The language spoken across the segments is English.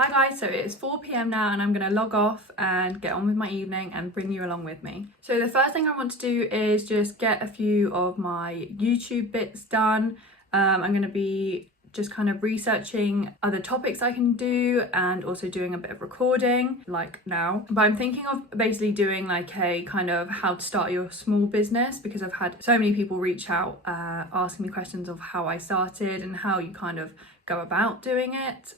Hi guys, so it's 4 p.m. now and I'm going to log off and get on with my evening and bring you along with me. So the first thing I want to do is just get a few of my YouTube bits done. I'm going to be just kind of researching other topics I can do and also doing a bit of recording like now. But I'm thinking of basically doing like a kind of how to start your small business, because I've had so many people reach out asking me questions of how I started and how you kind of go about doing it.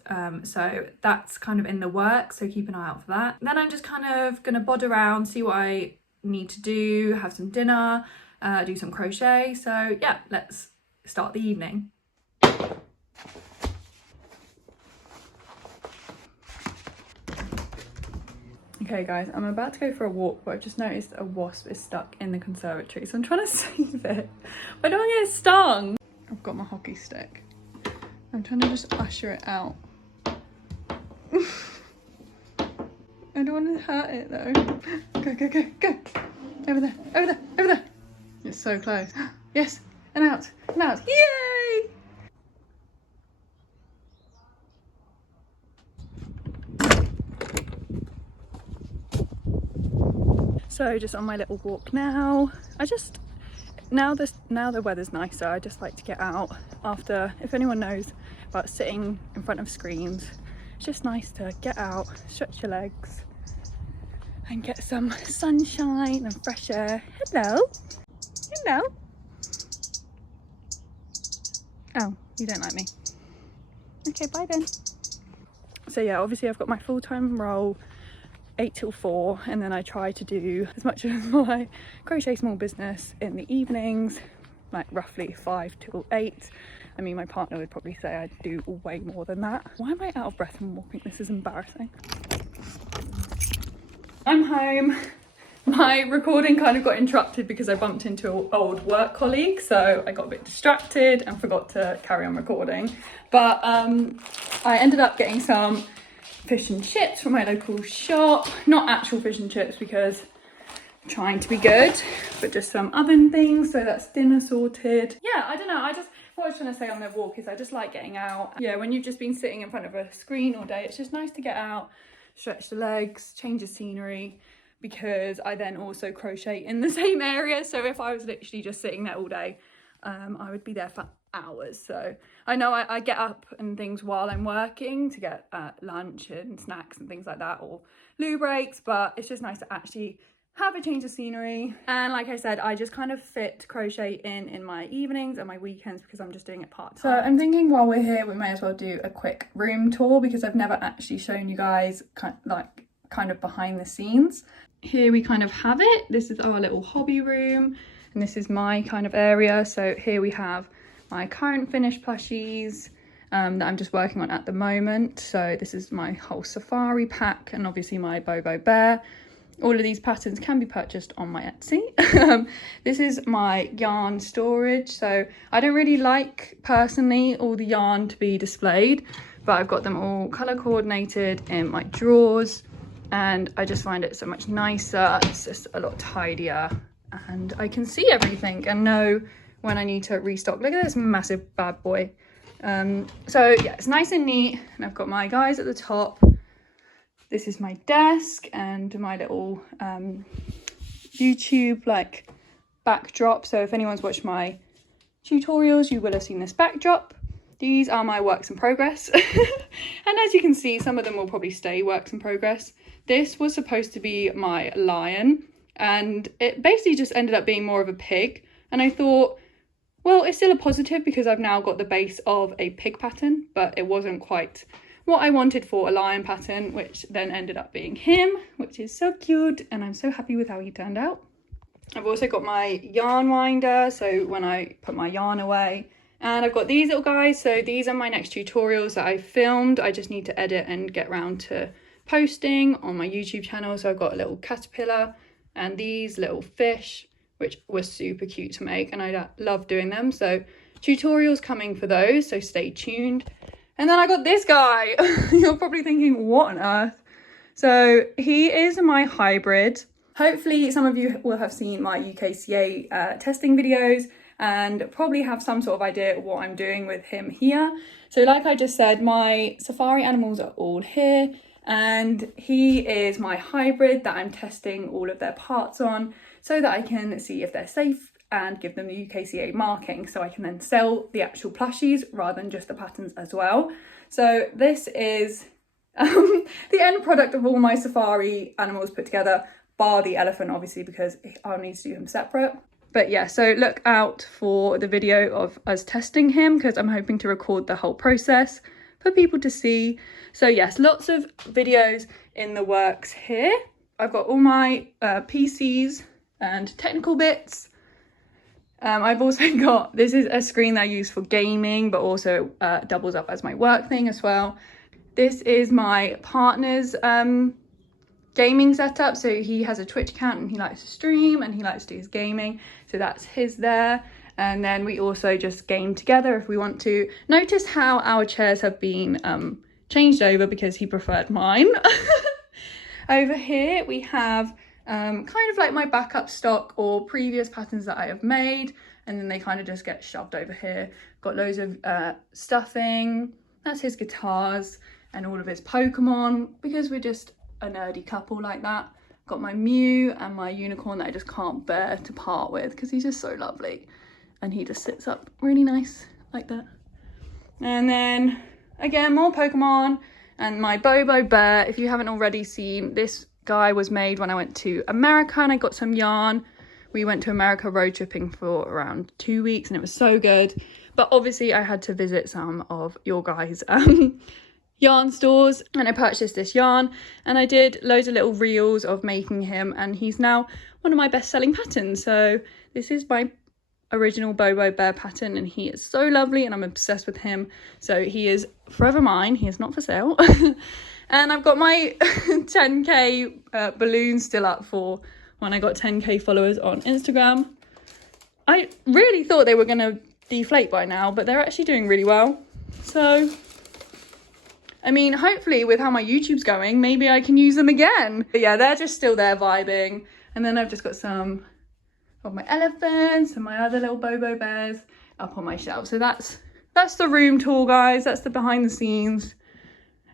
So that's kind of in the works, so keep an eye out for that. Then I'm just kind of gonna bod around, see what I need to do, have some dinner, do some crochet. So yeah, let's start the evening. Okay guys, I'm about to go for a walk, but I've just noticed a wasp is stuck in the conservatory, so I'm trying to save it, but I don't want to get stung. I've got my hockey stick. I'm trying to just usher it out. I don't want to hurt it though. Go, go, go, go. Over there, over there, over there. It's so close. Yes, and out, and out. Yay! So just on my little walk now. Now the weather's nicer, I just like to get out after, if anyone knows about sitting in front of screens, it's just nice to get out, stretch your legs and get some sunshine and fresh air. Hello. Hello. Oh, you don't like me. Okay, bye then. So yeah, obviously I've got my full-time role 8 till 4, and then I try to do as much of my crochet small business in the evenings, like roughly 5 till 8. I mean, my partner would probably say I do way more than that. Why am I out of breath from walking? This is embarrassing. I'm home. My recording kind of got interrupted because I bumped into an old work colleague, so I got a bit distracted and forgot to carry on recording. But I ended up getting some fish and chips from my local shop. Not actual fish and chips because I'm trying to be good, but just some oven things. So that's dinner sorted. Yeah, I don't know. What I was trying to say on the walk is I just like getting out. Yeah, when you've just been sitting in front of a screen all day, it's just nice to get out, stretch the legs, change the scenery, because I then also crochet in the same area. So if I was literally just sitting there all day, I would be there for hours. So I know I get up and things while I'm working to get lunch and snacks and things like that, or loo breaks, but it's just nice to actually have a change of scenery. And like I said, I just kind of fit crochet in my evenings and my weekends because I'm just doing it part-time. So I'm thinking while we're here, we may as well do a quick room tour, because I've never actually shown you guys kind of behind the scenes. Here we kind of have it. This is our little hobby room, and this is my kind of area. So here we have my current finished plushies that I'm just working on at the moment. So this is my whole safari pack, and obviously my Bobo bear. All of these patterns can be purchased on my Etsy. This is my yarn storage. So I don't really like personally all the yarn to be displayed, but I've got them all color coordinated in my drawers, and I just find it so much nicer. It's just a lot tidier, and I can see everything and know when I need to restock. Look at this massive bad boy. So yeah, it's nice and neat, and I've got my guys at the top. This is my desk and my little YouTube like backdrop. So if anyone's watched my tutorials, you will have seen this backdrop. These are my works in progress. And as you can see, some of them will probably stay works in progress. This was supposed to be my lion, and it basically just ended up being more of a pig. And I thought, well, it's still a positive because I've now got the base of a pig pattern, but it wasn't quite what I wanted for a lion pattern, which then ended up being him, which is so cute, and I'm so happy with how he turned out. I've also got my yarn winder, so when I put my yarn away, and I've got these little guys. So these are my next tutorials that I filmed. I just need to edit and get around to posting on my YouTube channel. So I've got a little caterpillar and these little fish, which were super cute to make, and I love doing them. So tutorials coming for those, so stay tuned. And then I got this guy. You're probably thinking, what on earth? So he is my hybrid. Hopefully some of you will have seen my UKCA testing videos, and probably have some sort of idea of what I'm doing with him here. So like I just said, my safari animals are all here, and he is my hybrid that I'm testing all of their parts on so that I can see if they're safe and give them the UKCA marking, so I can then sell the actual plushies rather than just the patterns as well. So this is the end product of all my safari animals put together, bar the elephant obviously, because I'll need to do him separate. But yeah, so look out for the video of us testing him, because I'm hoping to record the whole process for people to see. So yes, lots of videos in the works here. I've got all my PCs and technical bits. I've also got, this is a screen that I use for gaming, but also doubles up as my work thing as well. This is my partner's gaming setup. So he has a Twitch account and he likes to stream and he likes to do his gaming. So that's his there. And then we also just game together if we want to. Notice how our chairs have been changed over because he preferred mine. Over here we have kind of like my backup stock or previous patterns that I have made, and then they kind of just get shoved over here. Got loads of stuffing, that's his guitars, and all of his Pokemon, because we're just a nerdy couple like that. Got my Mew and my unicorn that I just can't bear to part with because he's just so lovely, and he just sits up really nice like that. And then again, more Pokemon and my Bobo bear. If you haven't already seen, this guy was made when I went to America and I got some yarn. We went to America road tripping for around 2 weeks and it was so good. But obviously I had to visit some of your guys' yarn stores, and I purchased this yarn and I did loads of little reels of making him, and he's now one of my best selling patterns. So this is my original Bobo bear pattern and he is so lovely and I'm obsessed with him. So he is forever mine, he is not for sale. And I've got my 10k balloon still up for when I got 10k followers on Instagram. I really thought they were going to deflate by now, but they're actually doing really well. So, I mean, hopefully with how my YouTube's going, maybe I can use them again. But yeah, they're just still there vibing. And then I've just got some of my elephants and my other little Bobo bears up on my shelf. So that's the room tour, guys. That's the behind the scenes.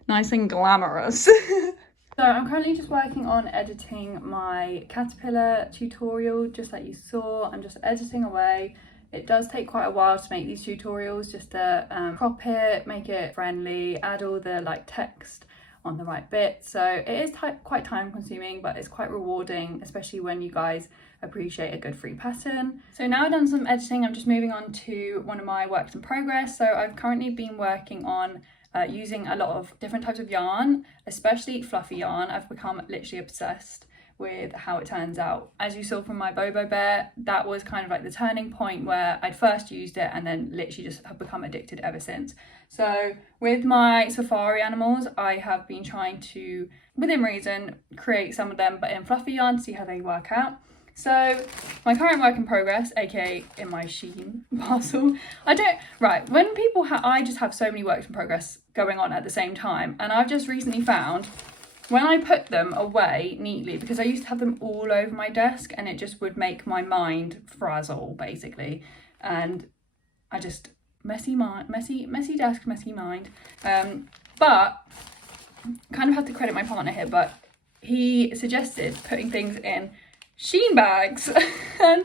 Nice and glamorous. So I'm currently just working on editing my caterpillar tutorial, just like you saw. I'm just editing away. It does take quite a while to make these tutorials, just to crop it, make it friendly, add all the like text on the right bit. So it is quite time consuming, but it's quite rewarding, especially when you guys appreciate a good free pattern. So now I've done some editing, I'm just moving on to one of my works in progress. So I've currently been working on using a lot of different types of yarn, especially fluffy yarn. I've become literally obsessed with how it turns out. As you saw from my Bobo bear, that was kind of like the turning point where I'd first used it and then literally just have become addicted ever since. So with my safari animals, I have been trying to, within reason, create some of them but in fluffy yarn to see how they work out. So my current work in progress, aka in my Shein parcel, when people I just have so many works in progress going on at the same time, and I've just recently found when I put them away neatly, because I used to have them all over my desk and it just would make my mind frazzle basically, and I just messy desk, messy mind. But kind of have to credit my partner here, but he suggested putting things in Shein bags. And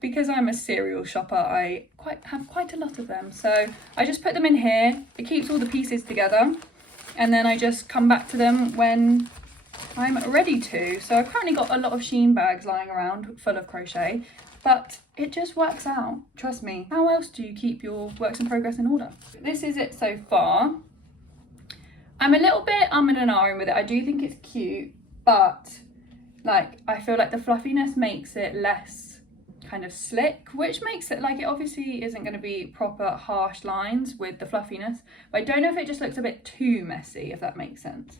because I'm a serial shopper, I have quite a lot of them, so I just put them in here. It keeps all the pieces together, and then I just come back to them when I'm ready to. So I've currently got a lot of Shein bags lying around full of crochet, but it just works out, trust me. How else do you keep your works in progress in order? This is it so far. I'm a little bit and ahhing with it. I do think it's cute, but like I feel like the fluffiness makes it less kind of slick, which makes it like, it obviously isn't going to be proper harsh lines with the fluffiness, but I don't know if it just looks a bit too messy, if that makes sense.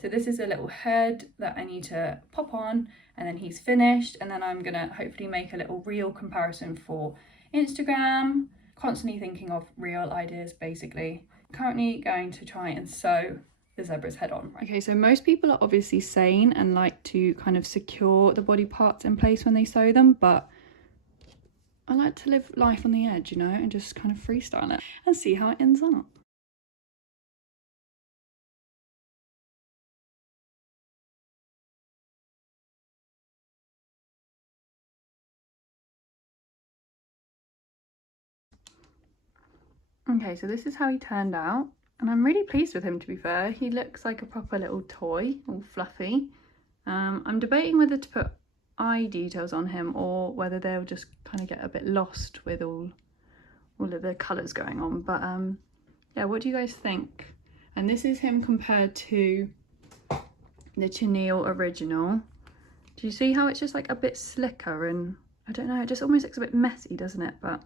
So this is a little head that I need to pop on, and then he's finished, and then I'm gonna hopefully make a little reel comparison for Instagram. Constantly thinking of reel ideas basically. Currently going to try and sew the zebra's head on. Okay, so most people are obviously sane and like to kind of secure the body parts in place when they sew them, but I like to live life on the edge, you know, and just kind of freestyle it and see how it ends up. Okay, so this is how he turned out, and I'm really pleased with him, to be fair. He looks like a proper little toy, all fluffy. I'm debating whether to put eye details on him or whether they'll just kind of get a bit lost with all of the colours going on. But yeah, what do you guys think? And this is him compared to the chenille original. Do you see how it's just like a bit slicker, and I don't know, it just almost looks a bit messy, doesn't it? But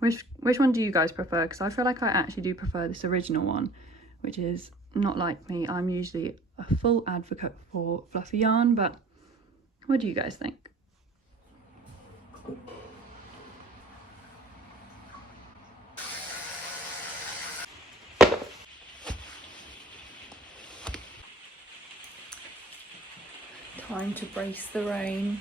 which one do you guys prefer? Because I feel like I actually do prefer this original one, which is not like me. I'm usually a full advocate for fluffy yarn, but what do you guys think? Time to brace the rain.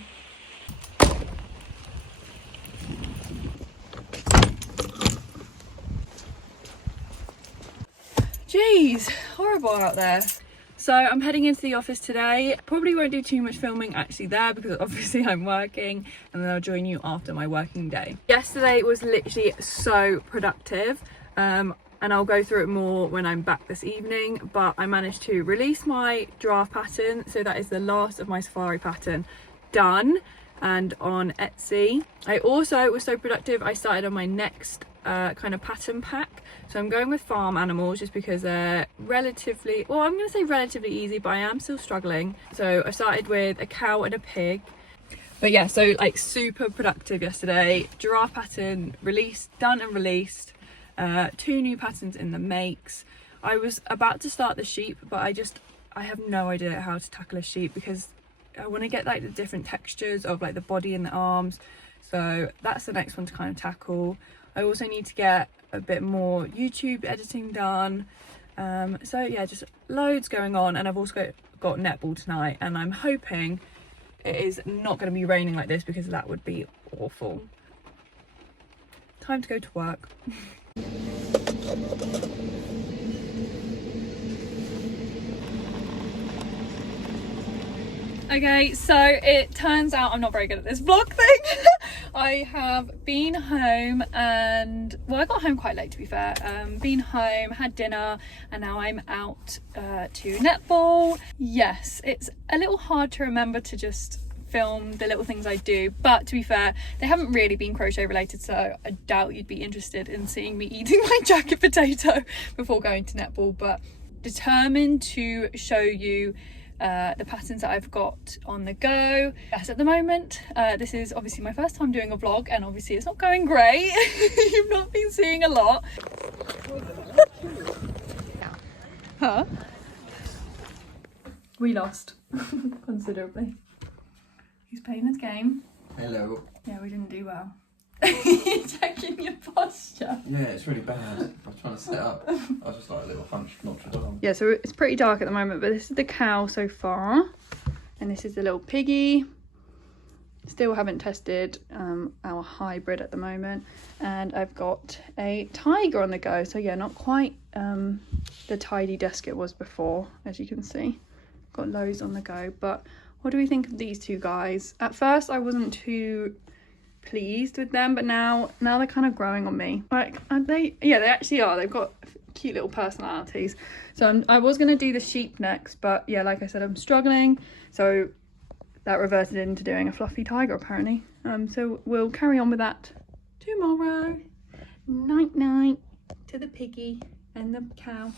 Jeez, horrible out there. So I'm heading into the office today. Probably won't do too much filming actually there because obviously I'm working, and then I'll join you after my working day. Yesterday was literally so productive, and I'll go through it more when I'm back this evening, but I managed to release my draft pattern, so that is the last of my safari pattern done and on Etsy. I also was so productive, I started on my next kind of pattern pack. So I'm going with farm animals just because they're relatively, well, I'm going to say relatively easy, but I am still struggling. So I started with a cow and a pig. But yeah, so like super productive yesterday. Giraffe pattern released, done and released. 2 new patterns in the makes. I was about to start the sheep, but I have no idea how to tackle a sheep because I want to get like the different textures of like the body and the arms. So that's the next one to kind of tackle. I also need to get a bit more YouTube editing done. So yeah, just loads going on, and I've also got netball tonight, and I'm hoping it is not going to be raining like this because that would be awful. Time to go to work. Okay, so it turns out I'm not very good at this vlog thing. I have been home and, well, I got home quite late to be fair. Been home, had dinner, and now I'm out to netball. Yes, it's a little hard to remember to just film the little things I do, but to be fair, they haven't really been crochet related, so I doubt you'd be interested in seeing me eating my jacket potato before going to netball, but determined to show you the patterns that I've got on the go. Yes, at the moment, this is obviously my first time doing a vlog, and obviously it's not going great. You've not been seeing a lot. Huh? We lost considerably. He's playing his game. Hello. Yeah, we didn't do well. You're checking your posture. Yeah, it's really bad. I was trying to sit up. I was just like a little hunched Notre Dame. Yeah, so it's pretty dark at the moment, but this is the cow so far. And this is the little piggy. Still haven't tested our hybrid at the moment. And I've got a tiger on the go. So yeah, not quite the tidy desk it was before, as you can see. Got loads on the go. But what do we think of these two guys? At first, I wasn't too pleased with them, but now they're kind of growing on me. Like, are they? Yeah, they actually are. They've got cute little personalities. So I was going to do the sheep next, but yeah, like I said, I'm struggling. So that reverted into doing a fluffy tiger apparently. So we'll carry on with that tomorrow. Night night to the piggy and the cow.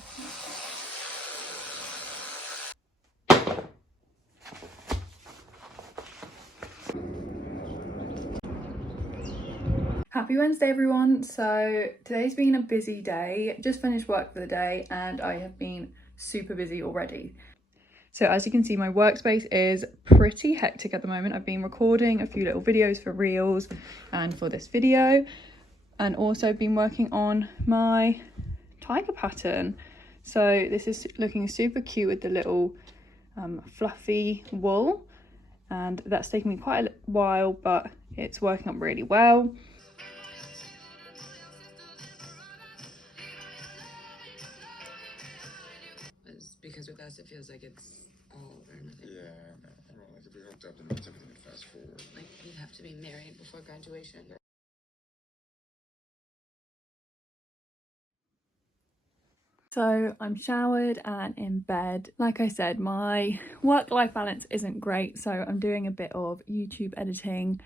Happy Wednesday everyone. So today's been a busy day. Just finished work for the day and I have been super busy already. So as you can see, my workspace is pretty hectic at the moment. I've been recording a few little videos for reels and for this video, and also been working on my tiger pattern. So this is looking super cute with the little fluffy wool, and that's taken me quite a while, but it's working up really well. us, it feels like it's all or nothing. Yeah, no. Well, like if we hooked up, then it means everything would fast forward. Like, we'd have to be married before graduation. So I'm showered and in bed. Like I said, my work-life balance isn't great, so I'm doing a bit of YouTube editing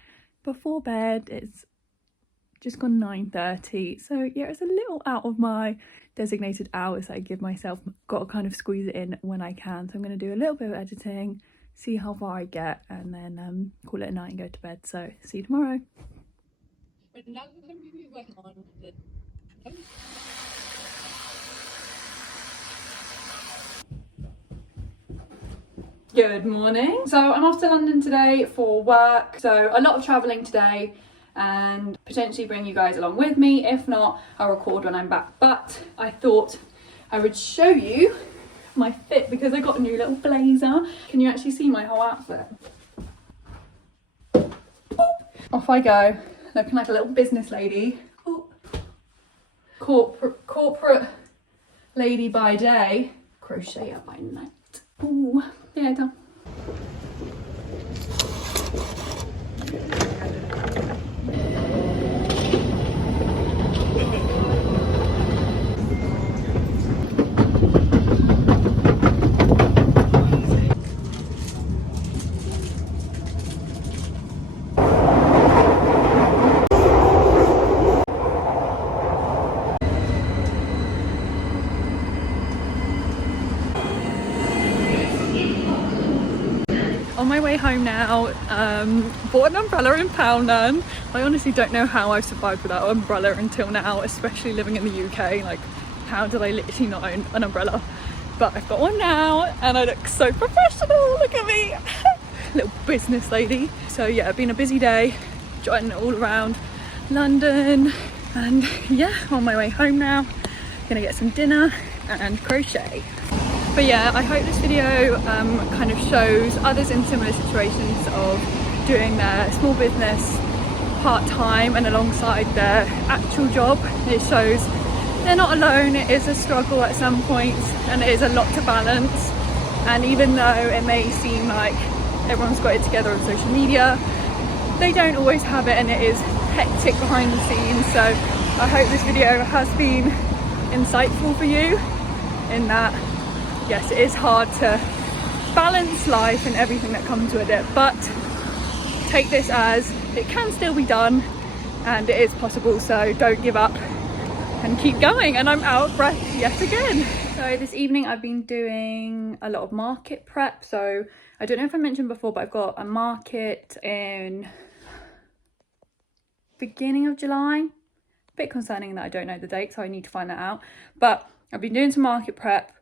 before bed. It's just gone 9:30, so yeah, it's a little out of my designated hours that I give myself. Got to kind of squeeze it in when I can, so I'm going to do a little bit of editing, see how far I get, and then call it a night and go to bed. So see you tomorrow. Good morning. So I'm off to London today for work, so a lot of travelling today, and potentially bring you guys along with me. If not, I'll record when I'm back, but I thought I would show you my fit because I got a new little blazer. Can you actually see my whole outfit? Off I go, looking like a little business lady. Ooh. Corporate lady by day, crocheter by night. Ooh, yeah, done. On my way home now, bought an umbrella in Poundland. I honestly don't know how I've survived without an umbrella until now, especially living in the UK. Like, how did I literally not own an umbrella? But I've got one now and I look so professional, look at me. Little business lady. So yeah, been a busy day, jotting all around London, and yeah, on my way home now. Gonna get some dinner and crochet. But yeah, I hope this video kind of shows others in similar situations of doing their small business part-time and alongside their actual job. It shows they're not alone. It is a struggle at some points and it is a lot to balance. And even though it may seem like everyone's got it together on social media, they don't always have it and it is hectic behind the scenes. So I hope this video has been insightful for you in that yes, it is hard to balance life and everything that comes with it, but take this as it can still be done and it is possible, so don't give up and keep going. And I'm out of breath yet again. So this evening I've been doing a lot of market prep. So I don't know if I mentioned before, but I've got a market in beginning of July. A bit concerning that I don't know the date, so I need to find that out. But I've been doing some market prep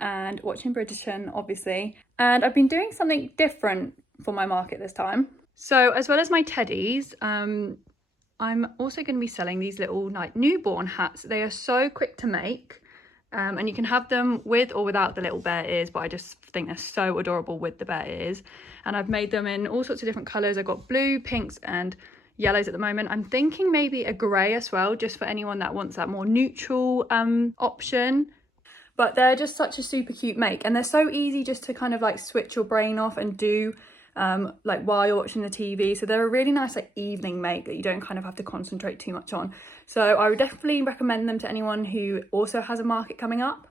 and watching Bridgerton, obviously, and I've been doing something different for my market this time. So as well as my teddies, I'm also going to be selling these little like newborn hats. They are so quick to make, and you can have them with or without the little bear ears, but I just think they're so adorable with the bear ears. And I've made them in all sorts of different colours. I've got blue, pinks and yellows at the moment. I'm thinking maybe a grey as well, just for anyone that wants that more neutral option. But they're just such a super cute make, and they're so easy just to kind of like switch your brain off and do like while you're watching the TV. So they're a really nice like evening make that you don't kind of have to concentrate too much on. So I would definitely recommend them to anyone who also has a market coming up.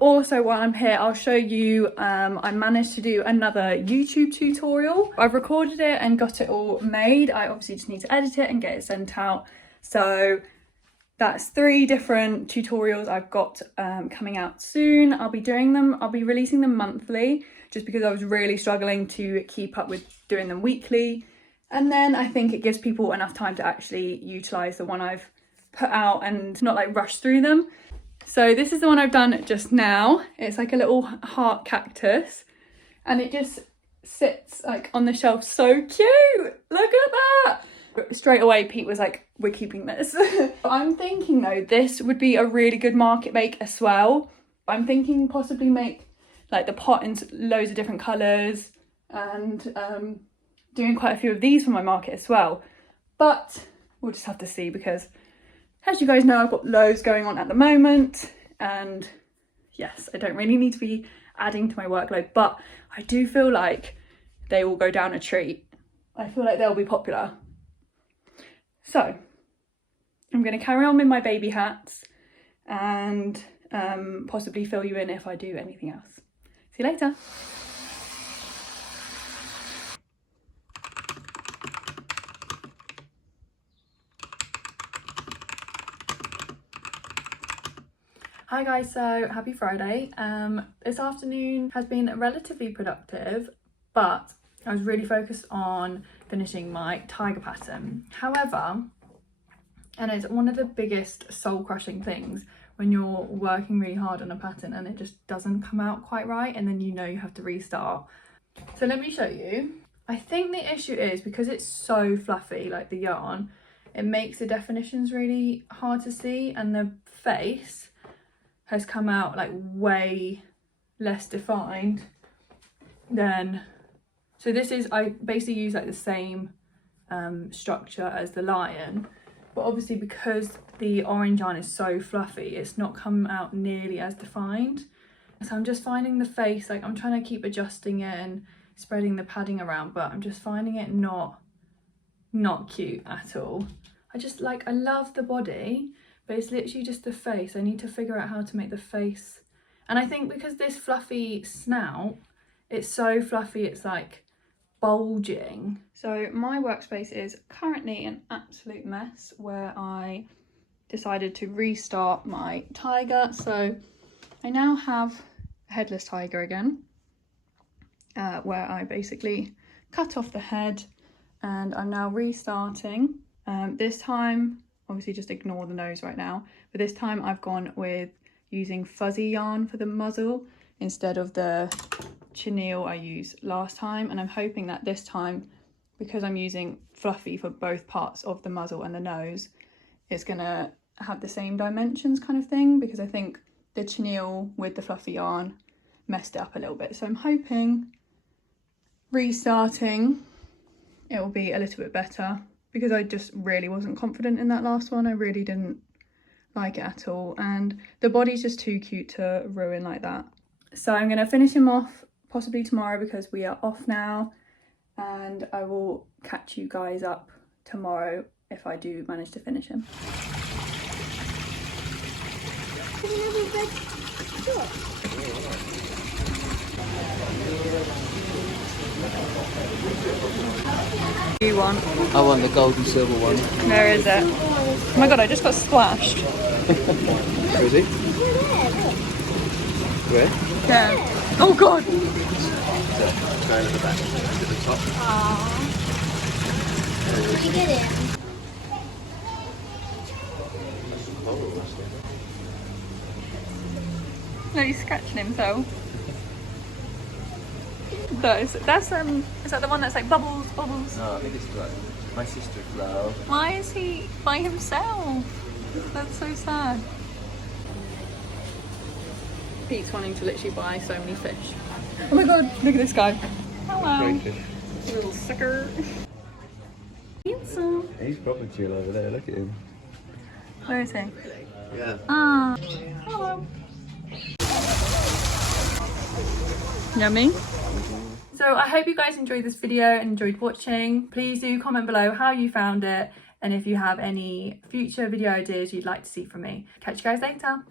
Also, while I'm here, I'll show you, I managed to do another YouTube tutorial. I've recorded it and got it all made. I obviously just need to edit it and get it sent out. So that's 3 different tutorials I've got coming out soon. I'll be doing them, I'll be releasing them monthly, just because I was really struggling to keep up with doing them weekly. And then I think it gives people enough time to actually utilise the one I've put out and not like rush through them. So this is the one I've done just now. It's like a little heart cactus and it just sits like on the shelf. So cute, look at that. Straight away Pete was like, we're keeping this. I'm thinking though, this would be a really good market make as well. I'm thinking possibly make like the pot in loads of different colours and doing quite a few of these for my market as well. But we'll just have to see, because as you guys know, I've got loads going on at the moment, and yes, I don't really need to be adding to my workload, but I do feel like they will go down a treat. I feel like they'll be popular. So I'm going to carry on with my baby hats and possibly fill you in if I do anything else. See you later. Hi guys, so happy Friday. This afternoon has been relatively productive, but I was really focused on finishing my tiger pattern. However, and it's one of the biggest soul crushing things when you're working really hard on a pattern and it just doesn't come out quite right, and then you know you have to restart. So let me show you. I think the issue is because it's so fluffy, like the yarn, it makes the definitions really hard to see, and the face has come out like way less defined than, so this is, I basically use like the same structure as the lion, but obviously because the orange yarn is so fluffy, it's not come out nearly as defined. So I'm just finding the face, like I'm trying to keep adjusting it and spreading the padding around, but I'm just finding it not cute at all. I love the body, but it's literally just the face. I need to figure out how to make the face. And I think because this fluffy snout, it's so fluffy, it's like bulging. So my workspace is currently an absolute mess where I decided to restart my tiger. So I now have a headless tiger again, where I basically cut off the head, and I'm now restarting. This time, obviously just ignore the nose right now, but this time I've gone with using fuzzy yarn for the muzzle instead of the chenille I used last time, and I'm hoping that this time, because I'm using fluffy for both parts of the muzzle and the nose, it's gonna have the same dimensions kind of thing, because I think the chenille with the fluffy yarn messed it up a little bit. So I'm hoping restarting it will be a little bit better, because I just really wasn't confident in that last one. I really didn't like it at all, and the body's just too cute to ruin like that. So I'm going to finish him off possibly tomorrow because we are off now, and I will catch you guys up tomorrow if I do manage to finish him. You want? I want the gold and silver one. Where is it? Oh my god, I just got splashed. Where is he? Where? Yeah. Oh god! Going at the back, to the top. Did you get it? No, he's scratching himself. That's is that the one that's like bubbles, bubbles? No, I think it's like my sister's flower. Why is he by himself? That's so sad. Pete's wanting to literally buy so many fish. Oh my god, look at this guy. Hello. Little sucker. Handsome. He's proper chill over there, look at him. Where is he? Yeah. Ah. Hello. Yummy. So I hope you guys enjoyed this video and enjoyed watching. Please do comment below how you found it, and if you have any future video ideas you'd like to see from me. Catch you guys later.